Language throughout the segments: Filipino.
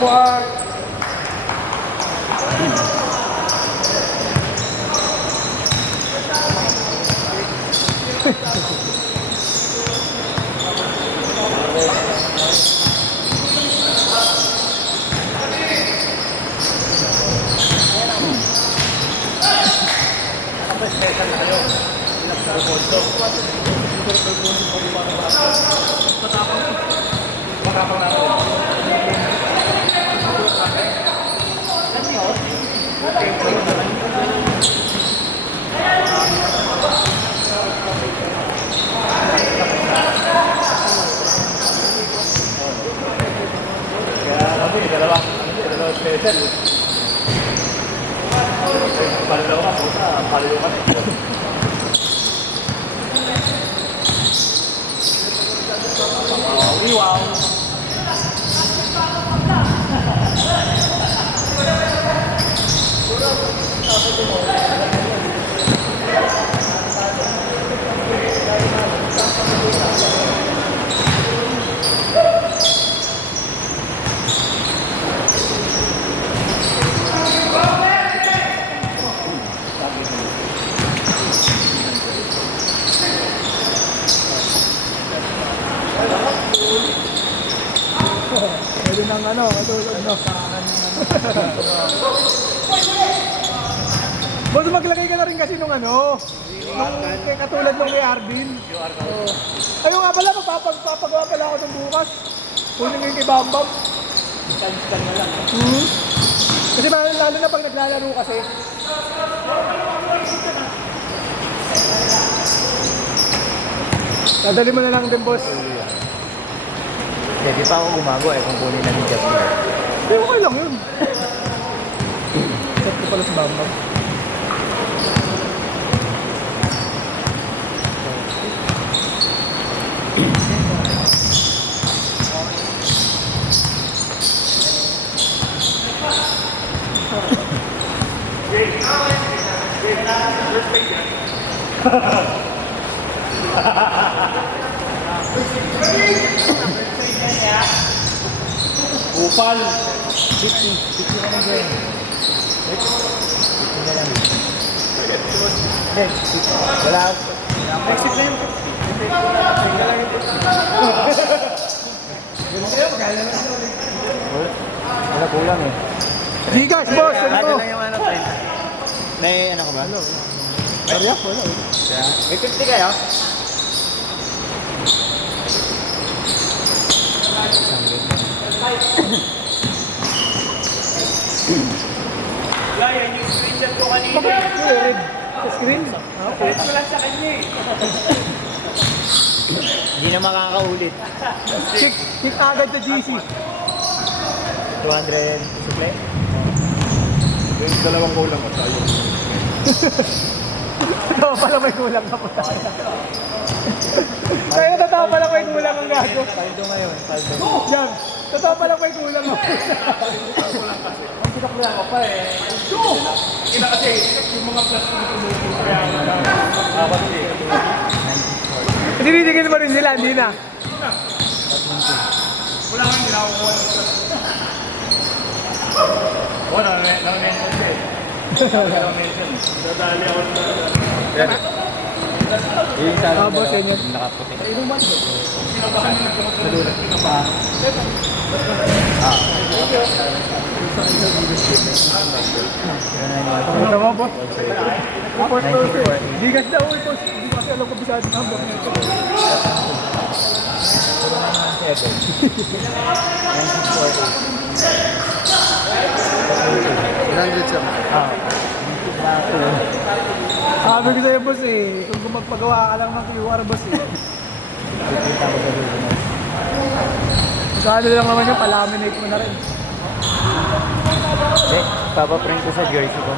Squad. Pwede nang ano, matulog no. Boss, maglagay ka na rin kasi nung ano, nung katulad nung kay Arvin. Ayun nga pala, magpapagawa pala ako ng bukas. Kunin mo yung kay Bambam. Scan na lang. Kasi lalo na pag naglalaro kasi. Dadali mo na lang din, boss. Hindi pa ako gumagawa kung kunin na ni Jeff nila. Hindi, okay lang yun. Set ko pala sa Bambam. Upal! 50 naman dyan. 50 na lang. Wala. Exit na yun. Wala kulang eh. Gcash, boss! Ano Ano mo? lang yung ano, 30. May ano ka ba? Ariyak, wala. May 50 kayo? Yan yung screenshot ko kanina. Red sa screen? Okay. Wala sa kanya eh. Hindi na makakaulit. Kick agad sa GC. 200 supply? Yung dalawang kulang at tayo. Totoo pala may kulang ka po tayo. Kaya totoo pala may kulang ang gago. Paldo ngayon, paldo. Yan. Totoo pala may kulang ako. Ang pinakulayan ko pa eh. Ina kasi, yung mga plus na tumulong kaya apat eh. Dinidigil mo rin nila, hindi na. Wala kang ginakukuha ng plus. Oo, na-mention siya eh. Na-mention. Dadali ako na. Yung sa akin, boss, yun yun. nakaputi. Kinabahan yung nagkamatulog. Kinabahan. Ano mo, boss? Report to sir. Gigas daw ito. Hindi ko kasi alam ko bisado ng hambang nito. 100 siya. Sabi ko sa'yo, boss eh. Kung magpagawa ka lang ng QR, boss eh. Magkano lang naman yung palaminate mo na rin. Papaprint ko sa jersey ko.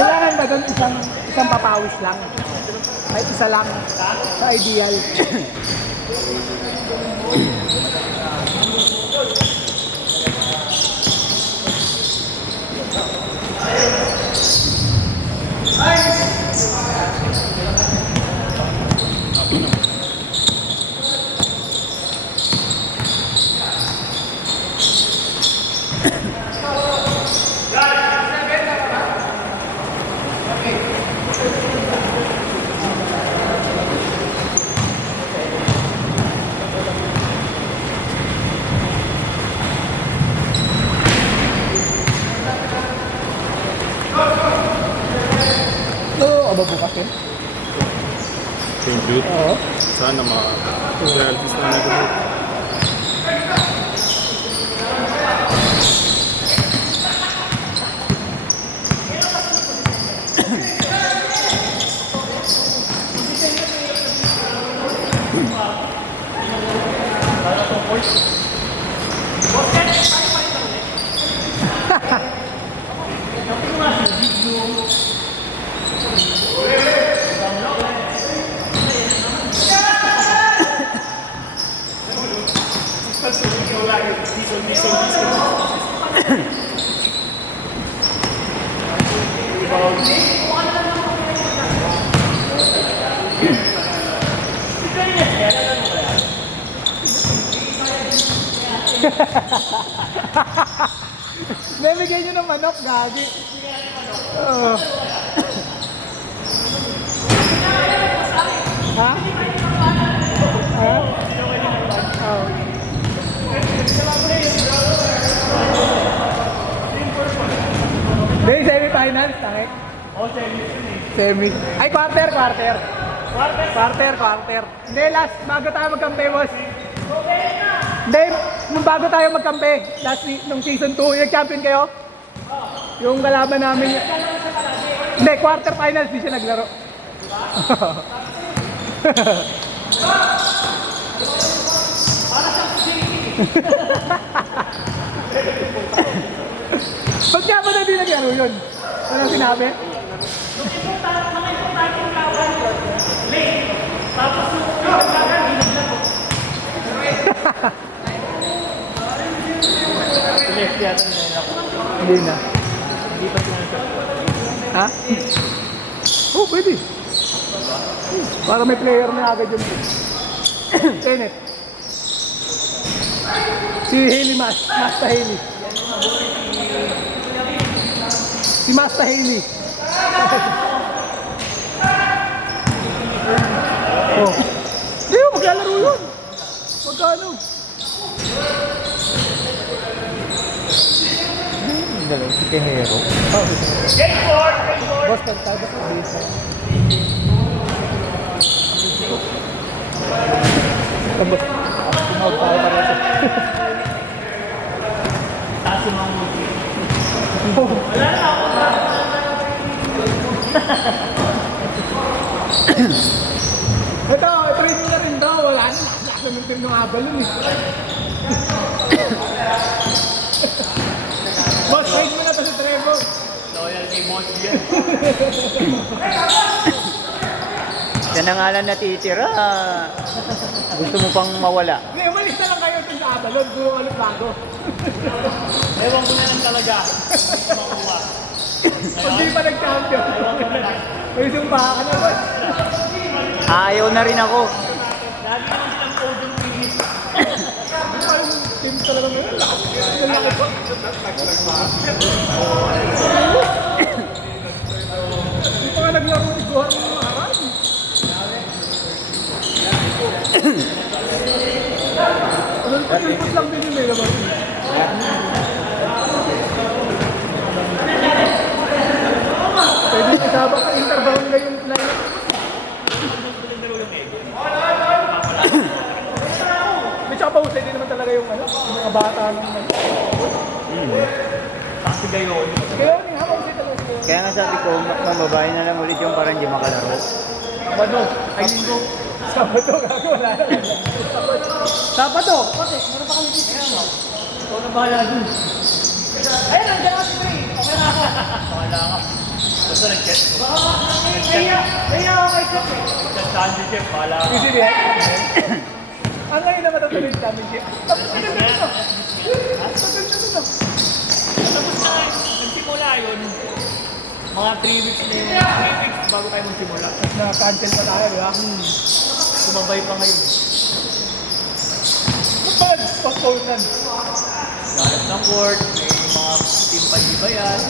Kailangan ba doon isang papawis lang? Ay, isa lang sa ideal. Oo, aba bukas eh. Thank you. Oo. Sana ma-realize na nito. Namigay nyo ng manok, gagi. Oo. Ha? Ha? Oo. Hindi, semi-finals, takik. Semi. Ay, quarter. Quarter. Hindi, last, bago tayo magkampe, boss. Hindi, nung bago tayo magkampe, nung season 2, nag-champion kayo? Yung kalaban namin. Hindi, quarter finals, di siya naglaro. Ba't nga ba na di naglaro yun? Anong sinabi? Hindi na. Ha? Oh, pwede. Para may player na agad yun. Tenet. Si Haley Master Haley. Si Master Haley. Oh. Hindi mo, maglalaro yun. Magkano? Dalawa si Kehero. Game 4! Boss, pagtago sa base na. Boss, tumawag tayo para ito. Taas yung mga mugi. Ito, i-trade mo na rin daw. Wala na. Lasa ng team ng Avalon eh. Boss, trade mo na to si Trevor. Loyal kay Boss yan. Yan na nga lang natitira. Gusto mo pang mawala. Hindi, umalis na lang kayo dun sa Avalon. Gulo ulit bago. Ewan ko na lang talaga. Makuha. Pag di pa nag-champion. May sumpa ka na, boss. Ayaw na rin ako. Lagi naman silang podium finish. Team talaga mo yun. Ang laki po. Hindi pa nga naglaro si Guhan ng mga harap. Pagpapos lang din yun eh. Diba? Pwede kasama ka interval nila yung lineup. May tsaka pausay din naman talaga yung ano, yung mga bata ng ano. Kasi gayon. Kaya yun, pausay talaga sila. Kaya nga sabi ko, mababae na lang ulit yung parang hindi makalaro. Sabado, ay linggo. Sabado, gago, wala na. Sabado, pati, meron pa kami dito. Ikaw na bahala dun. Ayun, nandiyan ako si Trey. Okay na ako. Wala ka. Basta nag-chat ko. Naiya ako kay Chef eh. Nag-chat si Chef. Bahala ka. Easy yan. Ang ngayon na matatuloy sa amin, Chef. Tapos ka na dito. Tapos ka na dito. Tapos na nga. Nagsimula yun. Mga 3 weeks na yun. 3 weeks bago tayo magsimula. Tapos na-cancel pa tayo, di ba? Sumabay pa ngayon. Ba't ba nag-postpone nan? Galat ng court. May mga team pa yan.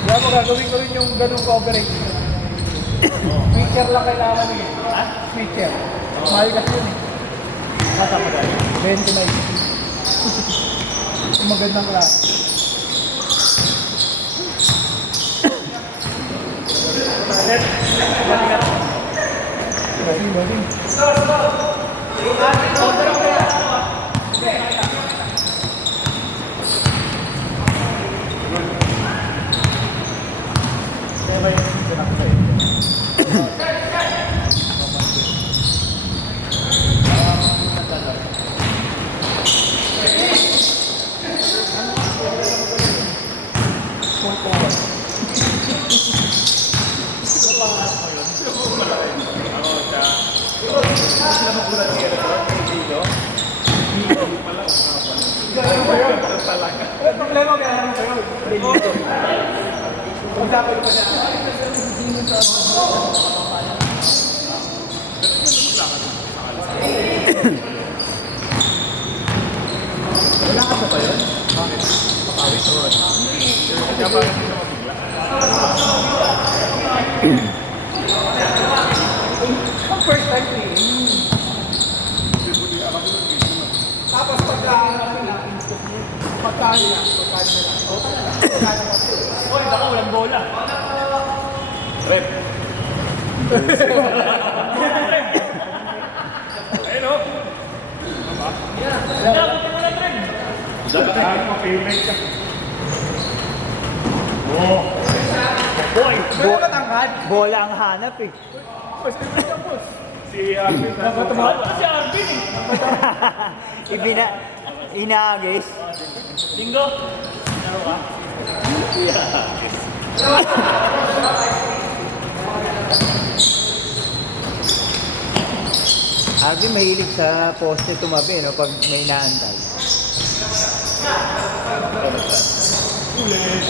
Kaya mo gagawin ko rin yung ganung coverage. Feature lang kailangan eh. Ha? Feature. Mahal kasi yun eh. Basta madali. 29. Yung magandang klase. Baling, baling. Ano problema kaya naman kayo? Pagdapit pa siya. Wala ka ba yun? Bakit? Papawit o? Kaya ba hindi na mabigla? Ang first time eh. Tapos pagkaan na pagkaan niya. Hoy, baka walang bola. Rep. Ayun o. Dapat mo na trend. Dapat mo payment ka. Oh. Boy. Pero matangkad. Bola ang hanap eh. Mas ito ang boss. Si Arvin. Si Arvin eh. Inaagis. Linggo. Ano ka? Arvin mahilig sa poste tumabi, no? Pag may inaantay. Ulit.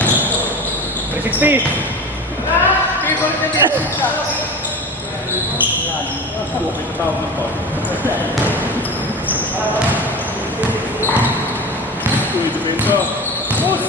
360. Favorite na niya. Okay, tatawag ng call. Uy, dumento. Boss!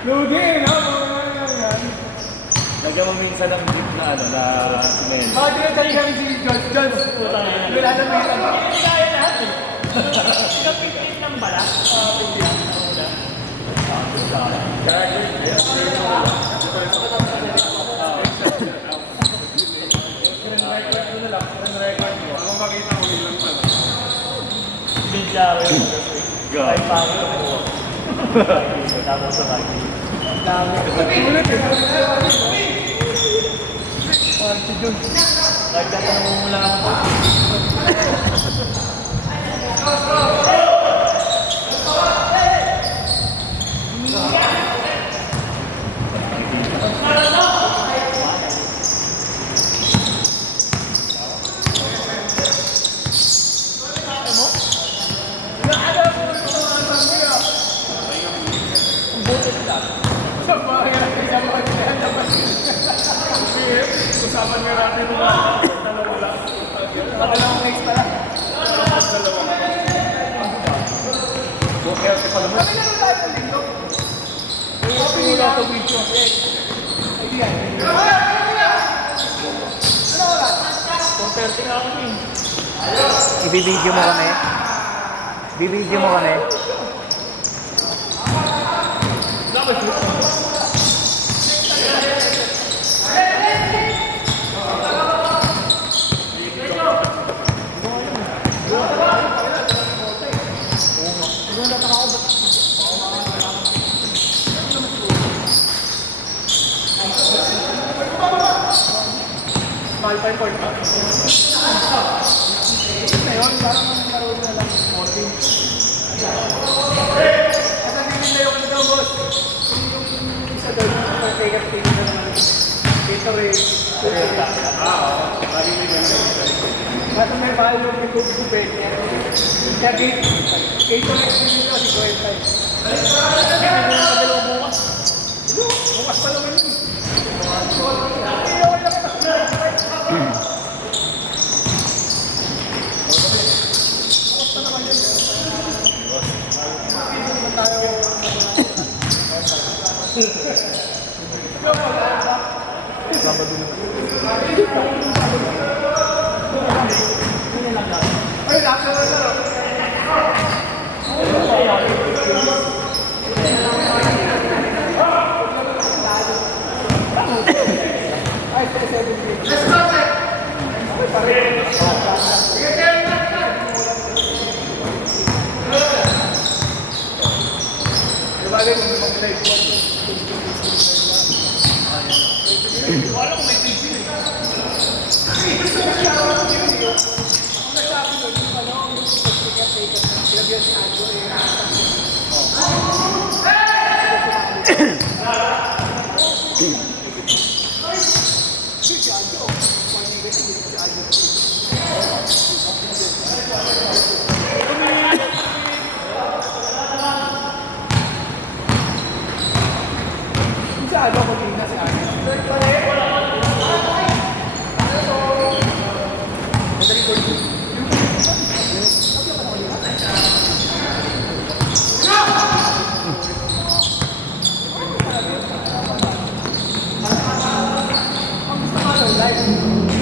Lugi, no? Lagyan mo minsan ng jeep na ano, na cement. Bakit di na tayo kami si Jones? Wala na may ano. Ulit eh. Si Jones. Usapan nga natin mo na dalawa lang. Dalawang race pala. Bukerte pa naman. Kami naman tayo ng linggo. Happy New Year to wish you. Ayan. Ano oras? 4:30 nga kami. Ibibideo mo kami. Ibibideo mo kami. Small time point pa. Ngayon, parang naroon na lang 14. At ang hindi yung daw, boss. Yung isa doon, yung take-up team na naman. Dito rin. Basta may value yung tubig. Kaya dito next din nito, si Joel Time. Bukas pa naman yun. Ay, laksa na laro. Ay, 7 Let's go, sir! Ay, pare. Sige, sir! Diba, mag-live po. Wala kung may TV eh. Ano ko din na sa akin?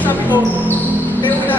Sabi ko, may una